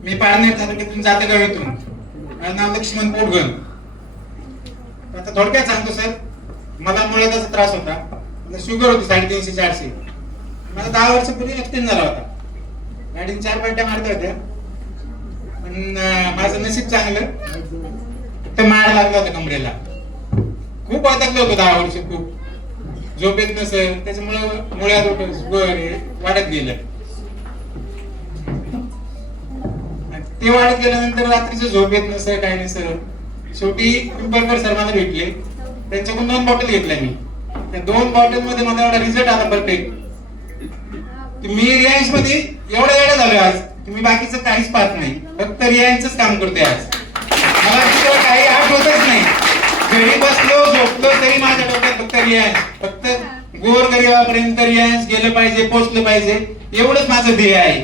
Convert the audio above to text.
मी पारनेर तालुक्यातून जातेगावीतून. माझं नाव लक्ष्मण पोटगण. आता थोडक्यात सांगतो सर, मला मुळव्याधाचा त्रास होता. मला शुगर होती 350-400. मला 10 वर्षापूर्वी ऍक्सिडेंट झाला होता. गाडीने 4 पलट्या मारल्या होत्या, पण माझं नशीब चांगलं, फक्त मार लागला होता कमरेला. खूप अडकलं होतं 10 वर्ष. खूप झोप येत नसेल, त्याच्यामुळे मुळव्याध शुगर वाढत गेलं. ते वाढत गेल्यानंतर रात्रीचं झोप येत नसेल, काही नसेल. शेवटी पिंपळकर सर मला भेटले, त्यांच्याकडून 2 बॉटल घेतल्या मी. त्या 2 बॉटल मध्ये मला एवढा रिझल्ट आला परफेक्ट. मी रिलायन्स मध्ये एवढं वेळ झालो आज की मी बाकीचं काहीच पाहत नाही, फक्त रिलायन्सच काम करतोय आज. मला दुसरं काही आठवतच नाही. घरी बसलो झोपलो तरी माझ्या डोक्यात फक्त रिलायन्स, फक्त गोर गरिबापर्यंत रिलायन्स गेलं पाहिजे, पोहोचलं पाहिजे, एवढंच माझं ध्येय आहे.